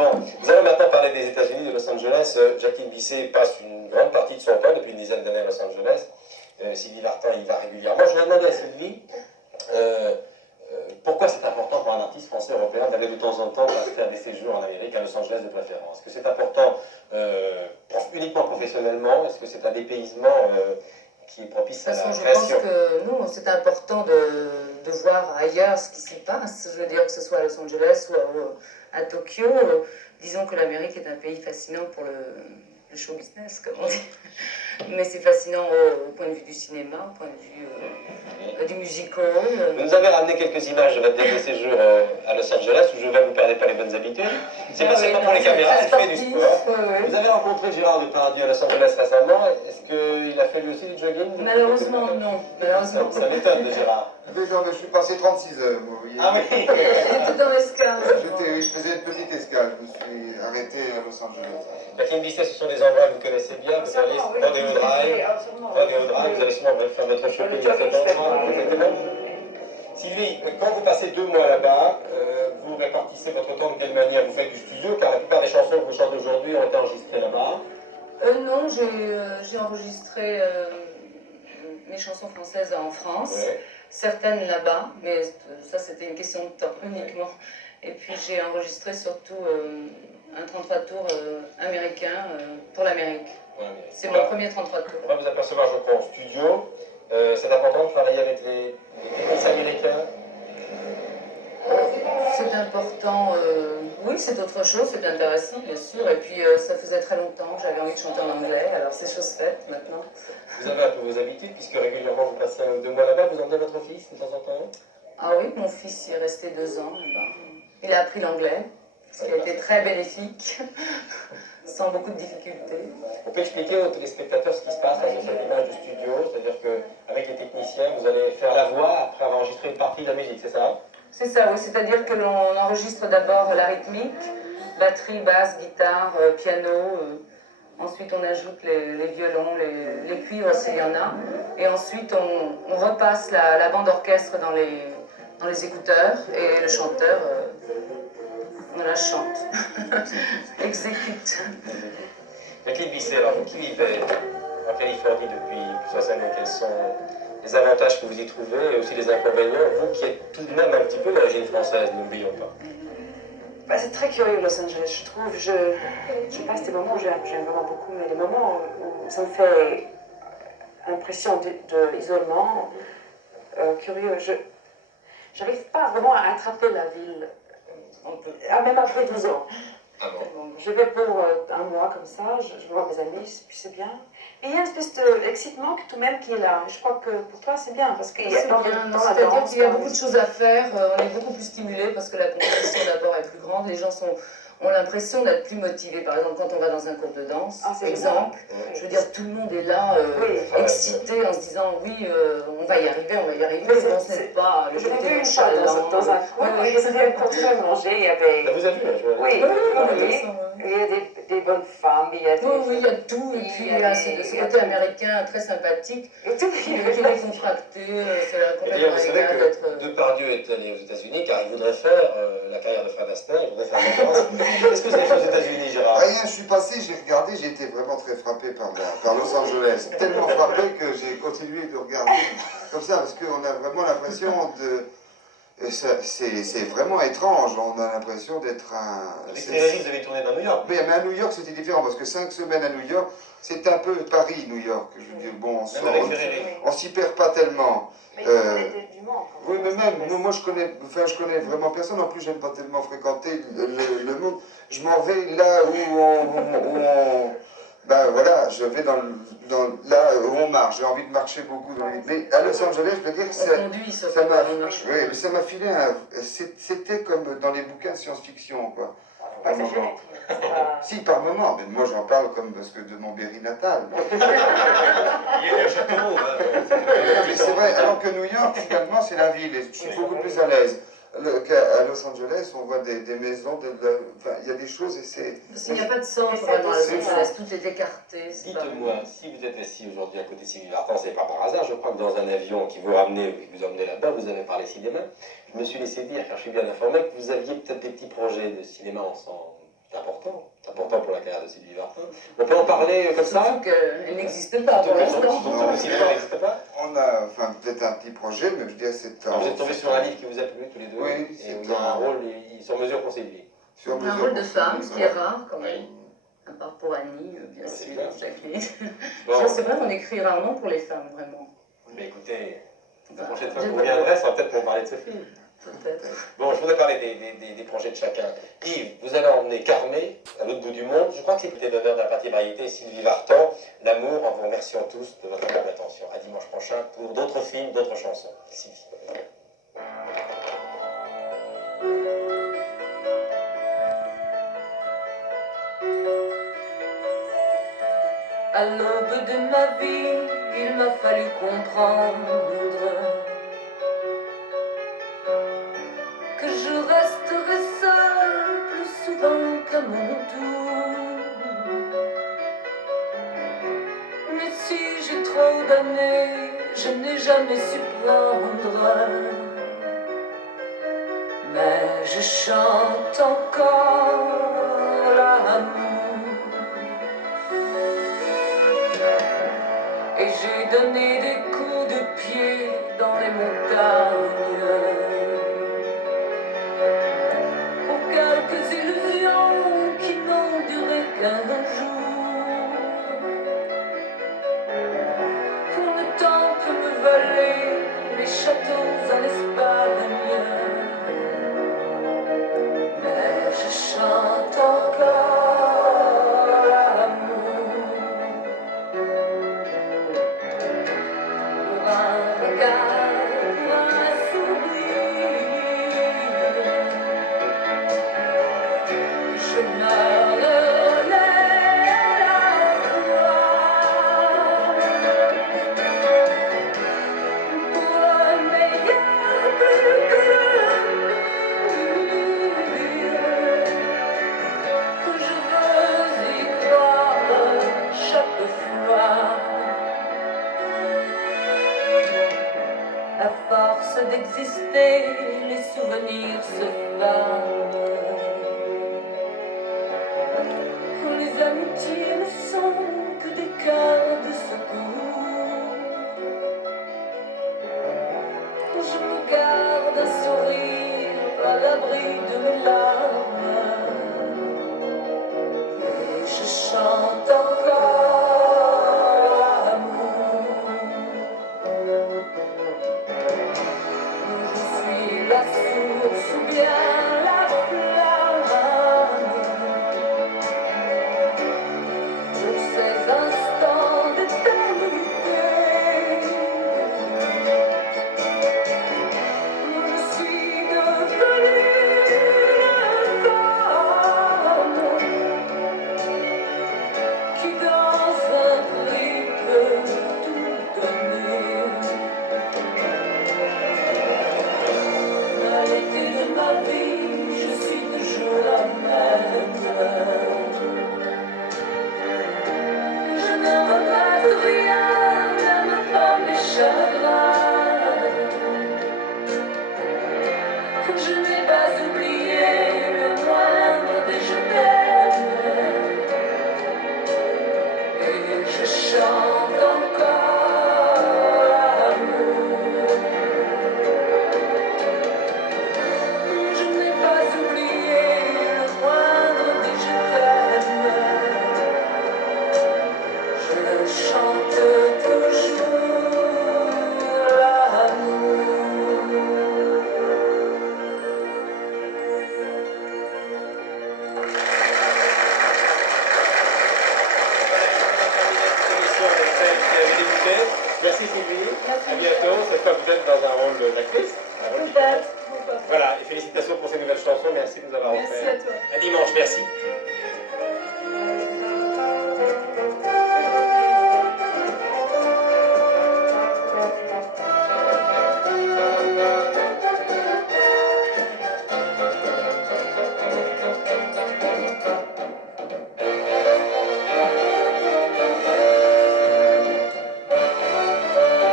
Bon, nous allons maintenant parler des États-Unis, de Los Angeles. Jacqueline Bisset passe une grande partie de son temps, depuis une dizaine d'années à Los Angeles. Sylvie Vartan y va régulièrement. Je vais demander à Sylvie pourquoi c'est important pour un artiste français européen d'aller de temps en temps faire des séjours en Amérique, à Los Angeles de préférence. Est-ce que c'est important uniquement professionnellement? Est-ce que c'est un dépaysement qui est propice à la création? Je pense que nous, c'est important de voir ailleurs ce qui s'y passe. Je veux dire que ce soit à Los Angeles ou à Tokyo. Disons que l'Amérique est un pays fascinant pour le show business, comme on dit. Mais c'est fascinant au point de vue du cinéma, au point de vue du musical. Vous nous avez ramené quelques images de votre dernier séjour à Los Angeles, où je vais vous perdez pas les bonnes habitudes. C'est pas seulement pour les caméras, elle fait du sport. Vous avez rencontré Gérard Depardieu à Los Angeles récememment. Est-ce qu'il a fait lui aussi du jogging? Malheureusement, non. Malheureusement. Ça m'étonne de Gérard. Je suis passé 36 heures, vous voyez. Ah oui. J'étais en escale. Je faisais une petite escale, je me suis arrêté à Los Angeles. Jacqueline Bisset, ce sont des endroits que vous connaissez bien, vous allez Rodeo Drive, vous allez souvent faire votre shopping à cet endroit. Sylvie, quand vous passez 2 mois là-bas, vous répartissez votre temps de quelle manière? Vous faites du studio, car la plupart des chansons que vous chantez aujourd'hui ont été enregistrées là-bas. Non, j'ai enregistré mes chansons françaises en France, certaines là-bas, mais ça c'était une question de temps uniquement. Et puis j'ai enregistré surtout un 33 tours américain pour l'Amérique. C'est mon premier 33 tours. On va vous apercevoir, je crois, en studio. C'est important de travailler avec les techniciens américains. C'est important, oui, c'est autre chose, c'est intéressant, bien sûr. Et puis, ça faisait très longtemps que j'avais envie de chanter en anglais, alors c'est chose faite maintenant. Vous avez un peu vos habitudes, puisque régulièrement vous passez 1 ou 2 mois là-bas, vous emmenez votre fils de temps en temps? Ah oui, mon fils y est resté 2 ans là-bas. Il a appris l'anglais, ce qui a été très bénéfique, sans beaucoup de difficultés. On peut expliquer aux téléspectateurs ce qui se passe dans cette image du studio, c'est-à-dire qu'avec les techniciens, vous allez faire la voix après avoir enregistré une partie de la musique, c'est ça? C'est ça, oui, c'est-à-dire que l'on enregistre d'abord la rythmique, batterie, basse, guitare, piano, ensuite on ajoute les violons, les cuivres s'il y en a, et ensuite on repasse la bande orchestre dans les écouteurs, et le chanteur on la chante, exécute. Jacqueline Bisset, alors vous qui vivez en Californie depuis plusieurs années, quels sont les avantages que vous y trouvez et aussi les inconvénients, vous qui êtes tout de même un petit peu d'origine française, n'oublions pas? Bah, c'est très curieux Los Angeles, je trouve. Je passe des moments où j'aime vraiment beaucoup, mais les moments où ça me fait impression d'isolement, curieux. J'arrive pas vraiment à attraper la ville, même après 12 ans. Ah bon? Je vais pour 1 mois comme ça, je vois mes amis, puis c'est bien. Et il y a une espèce d'excitement tout de même qui est là. Je crois que pour toi c'est bien, parce qu'il y a C'est-à-dire qu'il y a beaucoup de choses à faire, on est beaucoup plus stimulé parce que la compétition d'abord est plus grande, les gens ont l'impression d'être plus motivés. Par exemple, quand on va dans un cours de danse, exemple, je veux dire, tout le monde est là, excité, en se disant oui, on va y arriver, on va y arriver, mais on ne sait pas le côté vu une fois dans un cours, c'était un cours très mangé, il y avait... Ça vous a vu, hein, Oui, il y a des bonnes femmes, il y a des... Oui, il y a tout, et puis il y a ce côté américain très sympathique, qui est décontracté, c'est la vous savez complètement que Depardieu est allé aux États-Unis car il voudrait faire la carrière de Fred Astaire, il voudrait faire la France. Qu'est-ce que vous avez fait aux États-Unis, Gérard? Rien, je suis passé, j'ai regardé, j'ai été vraiment très frappé par Los Angeles. Tellement frappé que j'ai continué de regarder comme ça, parce qu'on a vraiment l'impression de... C'est vraiment étrange, on a l'impression d'être un... Avec Thierry, vous avez tourné dans New York. Mais à New York, c'était différent, parce que 5 semaines à New York, c'est un peu Paris, New York. Je veux dire, bon, on s'y perd pas tellement. Mais il y a du monde. Oui, mais même, moi je connais vraiment personne, en plus j'aime pas tellement fréquenter le monde. Je m'en vais là où ben voilà, je vais là où on marche, j'ai envie de marcher beaucoup dans les... Mais à Los Angeles, je veux dire, ça m'a filé c'était comme dans les bouquins de science-fiction, quoi. Pas exagéré. Si, par moment, mais moi j'en parle comme parce que de mon Berry natal. Il y a des châteaux. C'est vrai, alors que New York, finalement, c'est la ville, et je suis beaucoup plus à l'aise. À Los Angeles, on voit des maisons, enfin, il y a des choses et c'est... Parce qu'il n'y a pas de centre dans Los Angeles, tout est écarté. Dites-moi, si vous êtes assis aujourd'hui à côté de Sylvie Vartan, c'est pas par hasard, je crois que dans un avion qui vous ramenait, qui vous emmenait là-bas, vous avez parlé cinéma. Je me suis laissé dire, car je suis bien informé, que vous aviez peut-être des petits projets de cinéma ensemble. C'est important pour la carrière de Sylvie Vartan. On peut en parler comme ça? Surtout qu'elle n'existe pas pour l'instant. Surtout que Sylvie n'existe pas. On a, enfin, peut-être un petit projet, mais je veux dire, c'est Alors, vous êtes tombés sur un livre qui vous a plu tous les deux, oui, et où il y a un rôle sur mesure pour Sylvie. sur Un mesure rôle de pour femme, ce qui est rare quand même. Oui. À part pour Annie, bien C'est sûr, clair. Jacqueline. Bon, C'est vrai qu'on écrit rarement pour les femmes, vraiment. mais écoutez, la Enfin, prochaine fois je- que vous reviendrez, ça sera peut-être pour parler de ce film. Peut-être. Bon, je voudrais parler des projets de chacun. Yves, vous allez emmener Carmé à l'autre bout du monde. Je crois que c'est l'idée d'honneur de la partie variété, Sylvie Vartan. L'amour, en vous remerciant tous de votre amour d'attention. À dimanche prochain pour d'autres films, d'autres chansons. Sylvie. À l'aube de ma vie, il m'a fallu comprendre que je resterai seule plus souvent qu'à mon tour. Mais si j'ai trop d'années, je n'ai jamais su prendre. Mais je chante encore l'amour. Et j'ai donné des coups de pied dans les montagnes pour quelques illusions qui n'ont duré qu'un jour. Le temps peut me voler les châteaux en Espagne, mais je chante encore l'amour. Un regard, un sourire, je me relève à la fois. Pour le meilleur, plus que le pire, je veux y croire chaque fois. À force d'exister, les souvenirs se fanent. Les amitiés ne sont que des cœurs de secours. Je me garde un sourire à l'abri de mes larmes. Et je chante encore l'amour. Je suis la source ou bien la flamme pour ces instants d'éternité. Je suis devenue une femme qui dans un cri peut tout donner. À l'été de ma vie, je suis toujours la même. Je ne regrette rien, même pas mes chagrins. Je n'ai pas oublié le moindre des je t'aime. Et je chante encore l'amour. Je n'ai pas oublié le moindre des je t'aime. Je chante toujours l'amour. Merci Sylvie, à bientôt. Cette fois vous êtes dans un rôle d'actrice. Voilà, et félicitations pour ces nouvelles chansons. Merci de nous avoir offert. Merci à toi. À dimanche, merci.